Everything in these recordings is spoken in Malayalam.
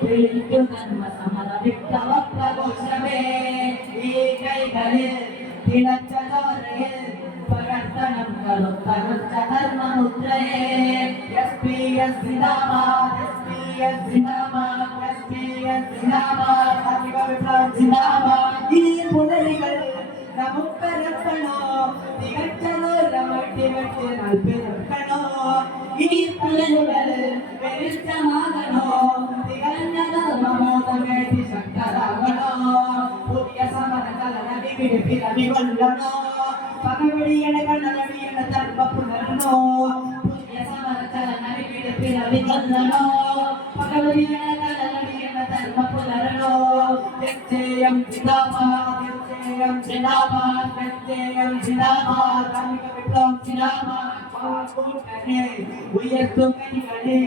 വിളിക്കു നന്മ സമര വിപ്ലവ പ്രഘോഷമേ ഈ കൈകളിൽ തിളച്ച ചോരയിൽ പകർത്തണം കറുത്തറുത്ത ധർമ്മമുദ്രയെ SPS സിന്ദാബാദ് SPS സിന്ദാബാദ് SPS സിന്ദാബാദ് കാർഷിക വിപ്ലവം സിന്ദാബാദ് ഈ പുലരികൾ നമുക്കരപ്പണോ തികച്ചതോ രമട്ടി വെച്ച് നൽകിക്കണോ ഈ പുലരുകൾ വെളിച്ചമാകണോ തികഞ്ഞത് മമോദമേറ്റി ശക്തരാകണോ പുതിയ സമരതലന വിപിടി കൊല്ലണോ പകവടിയുടെ കണ്ണടിയുടെ തർപ്പ പുലരണോ പുതിയ സമരതലന വിപിടി കൊല്ലണോ പകവടിയുടെ കണ്ണടിയുടെ തർപ്പ പുലരണോ ജയം സിന്ദാബാദ് ജയം സിന്ദാബാദ് ജയം സിന്ദാബാദ് കാർഷിക വിപ്ലവം സിന്ദാബാദ് പാകൂട്ടനെ ഉയർത്തും കൈകളെ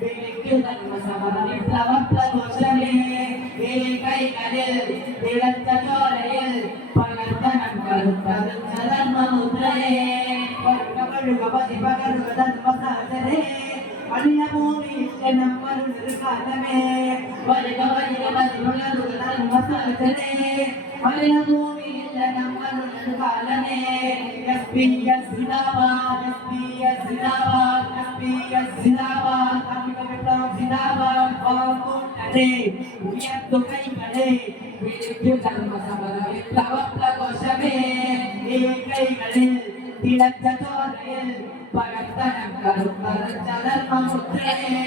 വിളിക്കു നന്മ സമര വിപ്ലവ പ്രഘോഷമേ ഈ കൈകളിൽ തിളച്ച ചോരയിൽ പകർത്തണം കറുത്തറുത്ത ധർമ്മമുദ്രയെ പകരുക പകരുക ധർമ്മസാധനെ അടിയ ഭൂമിയിൽ നമ്മളുടെ കാലമേ വരിക വരിക പകരുക ധർമ്മസാധനെ അടിയ ഭൂമിയിൽ നമ്മളുടെ കാലമേ SPS സിന്ദാബാദ് SPS സിന്ദാബാദ് SPS സിന്ദാബാദ് കാർഷിക വിപ്ലവം സിന്ദാബാദ് പാകൂട്ടനെ ഉയർത്തും കൈകളെ വിളിക്കു ധർമ്മ സമര വിപ്ലവ പ്രഘോഷമേ ഈ കൈകളിൽ തിളച്ച ചോരയിൽ പകർത്തണം കറുത്തറുത്ത ധർമ്മമുദ്രയെ